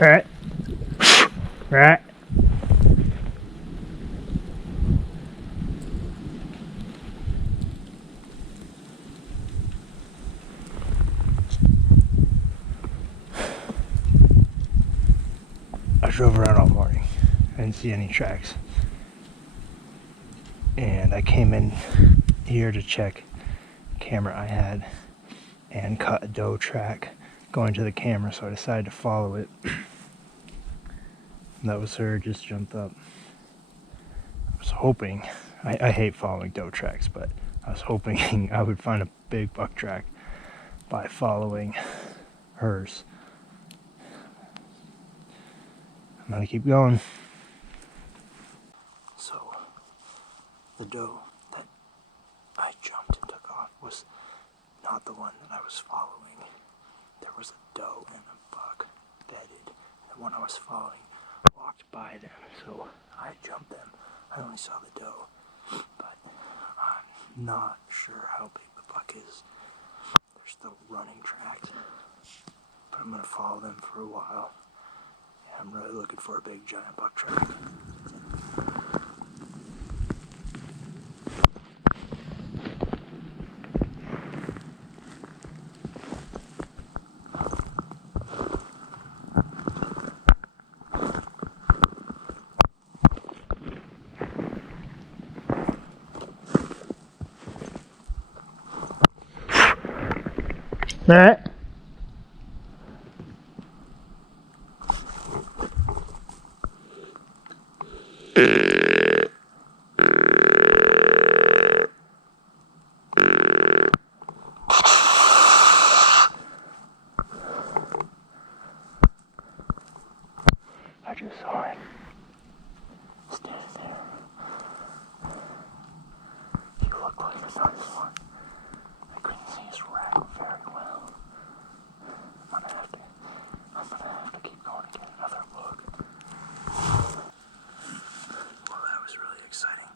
Right. Right. I drove around all morning. I didn't see any tracks. And I came in here to check the camera I had and cut a doe track going to the camera, so I decided to follow it. That was her, just jumped up. I was hoping, I hate following doe tracks, but I was hoping I would find a big buck track by following hers. I'm gonna keep going. So, the doe that I jumped and took off was not the one that I was following. There was a doe and a buck bedded. The one I was following walked by them, so I jumped them. I only saw the doe, but I'm not sure how big the buck is. They're still running tracks, but I'm gonna follow them for a while. And I'm really looking for a big giant buck track. Alright. I just saw him standing there. He looked like a nice one. I couldn't see his rack very well. I'm gonna have to keep going and get another look. Well, that was really exciting.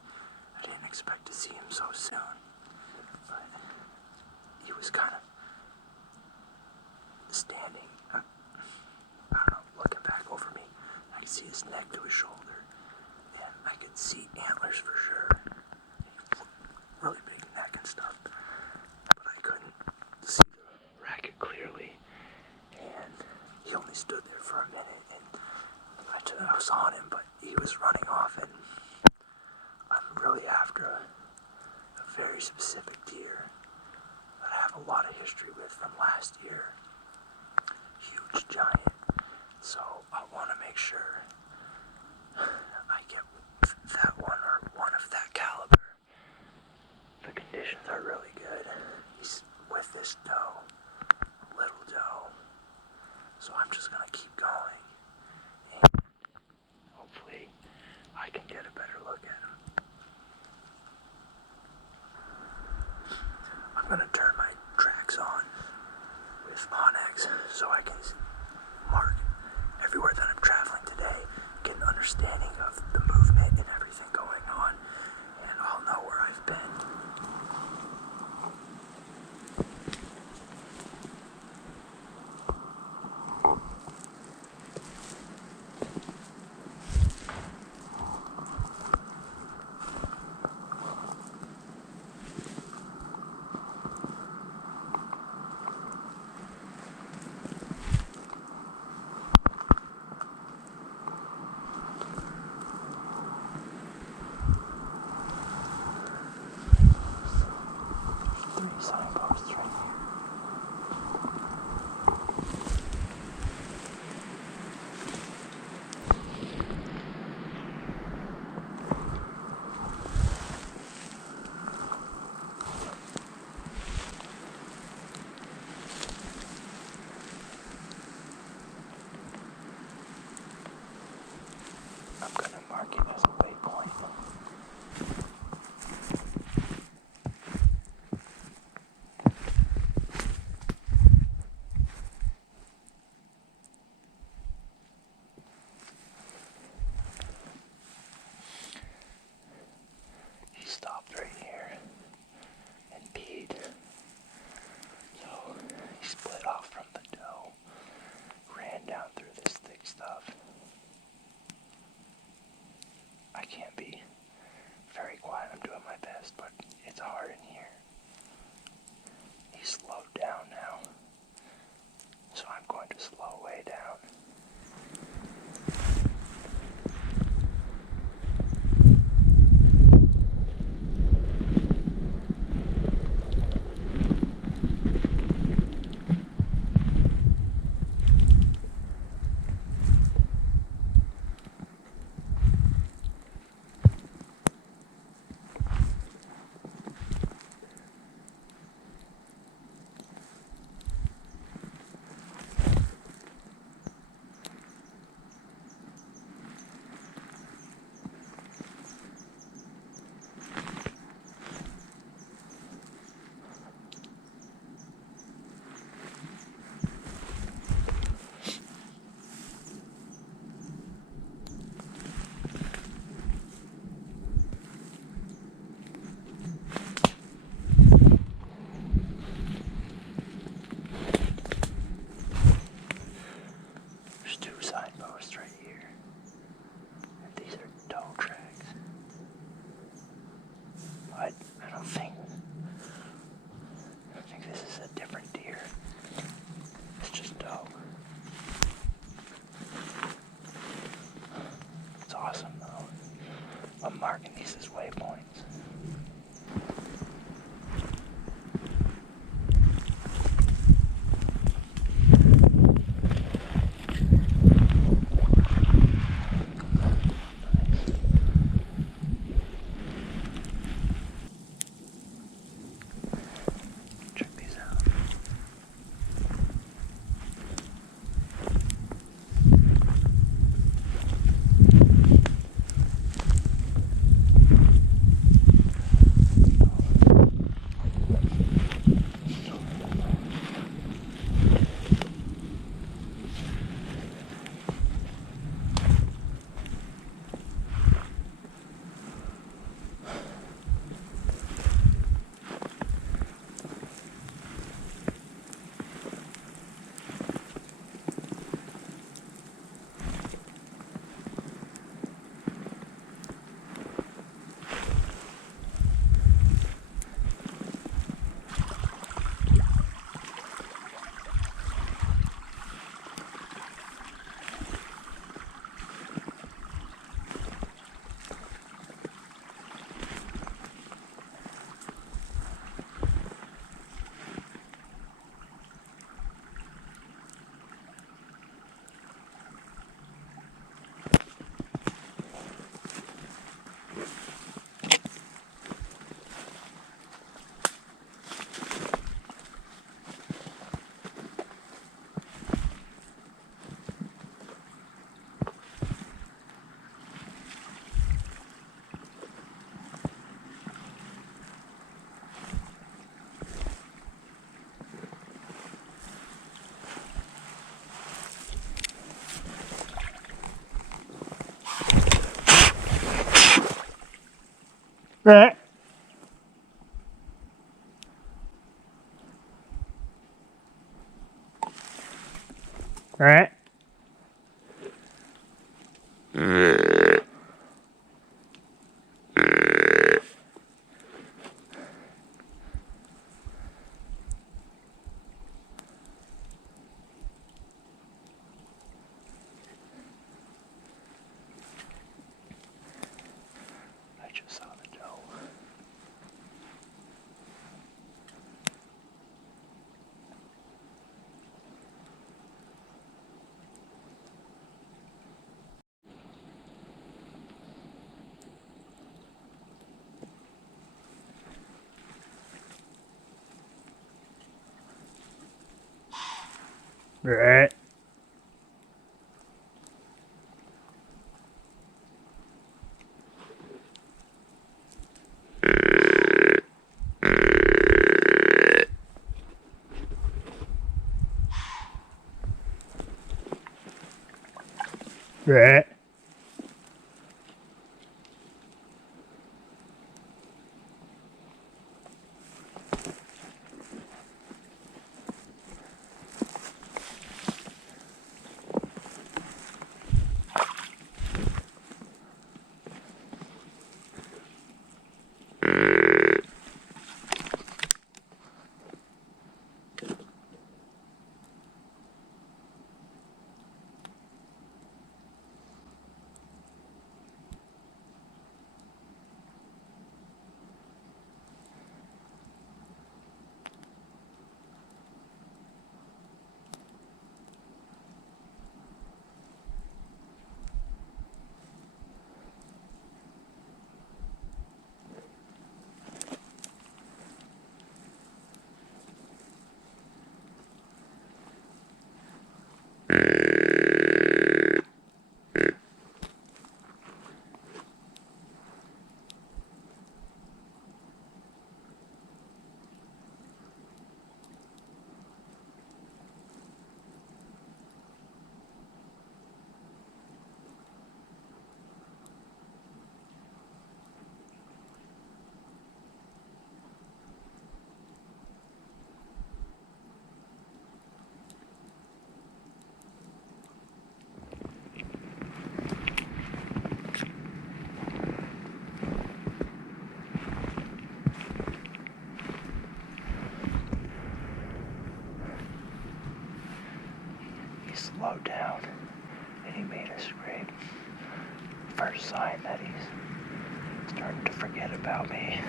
I didn't expect to see him so soon, but he was kind of standing, I don't know, looking back over me. I could see his neck to his shoulder, and I could see antlers for sure. Really big neck and stuff, but I couldn't see the racket clearly, and he only stood there for a minute, and I was on him, but he was running off, and I'm really after a very specific deer that I have a lot of history with from last year. Huge giant, so I want to make sure I get that one or one of that caliber. The conditions are really good. He's with this doe, little doe, so I'm just gonna keep going, and hopefully I can get a better look at him. I'm gonna turn my tracks on with Onyx so I can mark everywhere that I'm traveling today. can't be very quiet. I'm doing my best, but it's hard in here. He's slowed down now, so I'm going to slow way down. There's two signposts right here, and these are doe tracks. But I don't think this is a different deer. It's just doe. It's awesome though. I'm marking these as waypoints. Check these out. Right. Right. I just saw the doe. Right. Right. He slowed down and he made a scrape. First sign that he's starting to forget about me.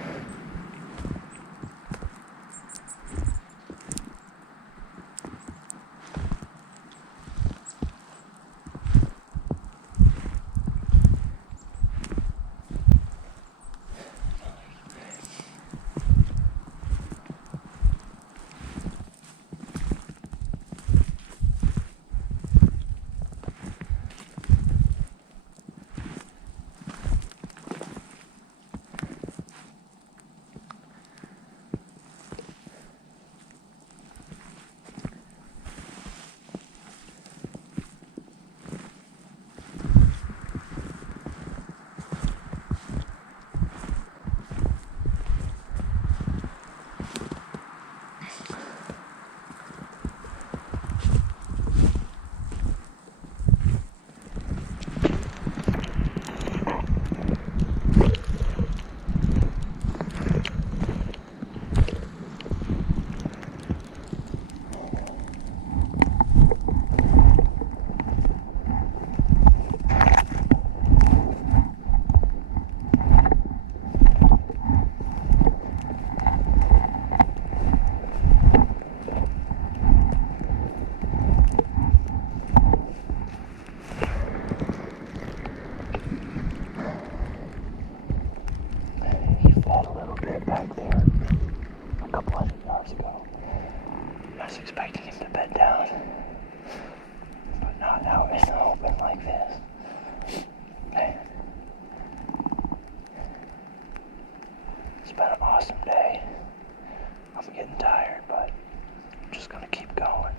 It's been an awesome day. I'm getting tired, but I'm just gonna keep going.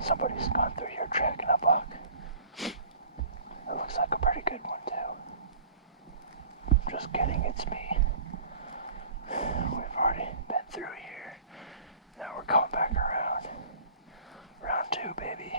Somebody's gone through here tracking a buck. It looks like a pretty good one too. Just kidding, it's me. We've already been through here. Now we're going back around. Round 2, baby.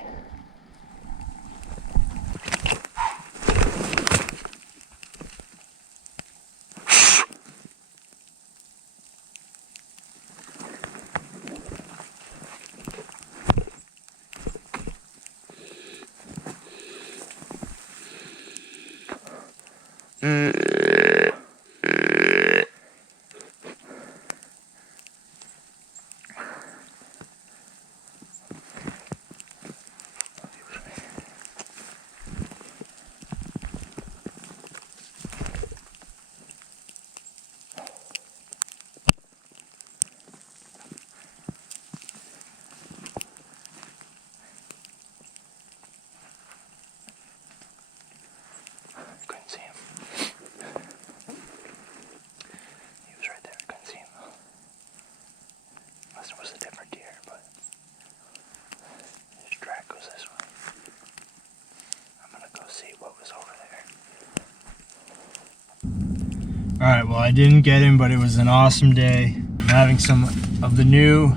Alright, well I didn't get him, but it was an awesome day. I'm having some of the new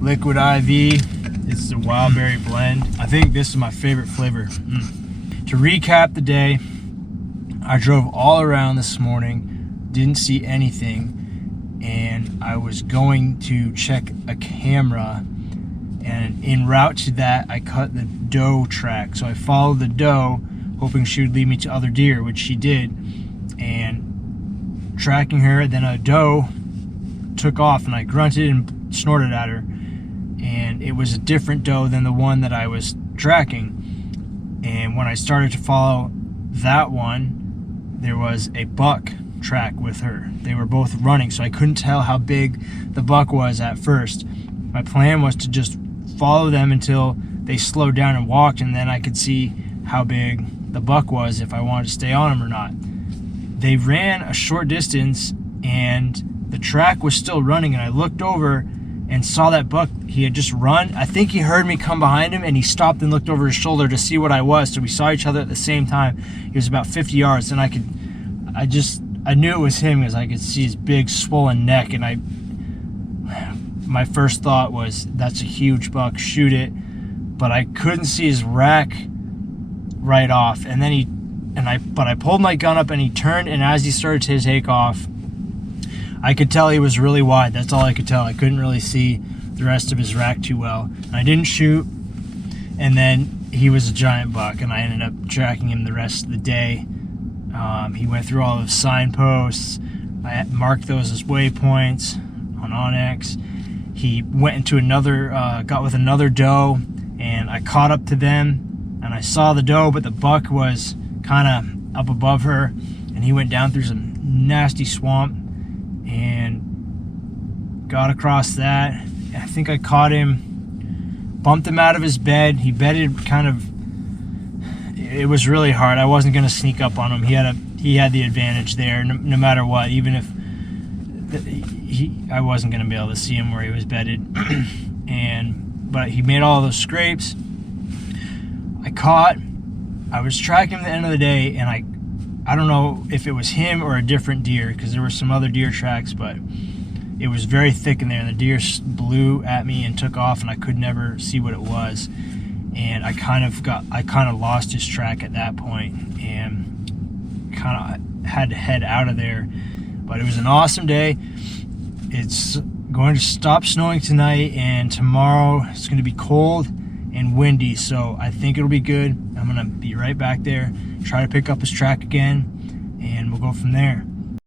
Liquid IV. This is a wild berry blend. I think this is my favorite flavor. To recap the day, I drove all around this morning, didn't see anything, and I was going to check a camera, and en route to that, I cut the doe track. So I followed the doe, hoping she would lead me to other deer, which she did, and tracking her, then a doe took off, and I grunted and snorted at her, and it was a different doe than the one that I was tracking. And when I started to follow that one, there was a buck track with her. They were both running, so I couldn't tell how big the buck was at first. My plan was to just follow them until they slowed down and walked, and then I could see how big the buck was, if I wanted to stay on him or not. They ran a short distance, and the track was still running, and I looked over and saw that buck. He had just run. I think he heard me come behind him, and he stopped and looked over his shoulder to see what I was. So we saw each other at the same time. He was about 50 yards, and I knew it was him because I could see his big swollen neck, and my first thought was, that's a huge buck, shoot it. But I couldn't see his rack right off, and then I pulled my gun up, and he turned, and as he started to take off, I could tell he was really wide. That's all I could tell. I couldn't really see the rest of his rack too well. And I didn't shoot, and then he was a giant buck, and I ended up tracking him the rest of the day. He went through all of his signposts. I marked those as waypoints on onX. He went into got with another doe, and I caught up to them, and I saw the doe, but the buck was kind of up above her, and he went down through some nasty swamp and got across that. I think I caught him, bumped him out of his bed. He bedded it was really hard. I wasn't going to sneak up on him. He had the advantage there, no matter what, even if I wasn't going to be able to see him where he was bedded. But he made all those scrapes. I was tracking him at the end of the day, and I don't know if it was him or a different deer, because there were some other deer tracks, but it was very thick in there, and the deer blew at me and took off, and I could never see what it was. And I kind of lost his track at that point, and kind of had to head out of there. But it was an awesome day. It's going to stop snowing tonight, and tomorrow it's going to be cold and windy, so I think it'll be good. I'm going to be right back there, try to pick up his track again, and we'll go from there.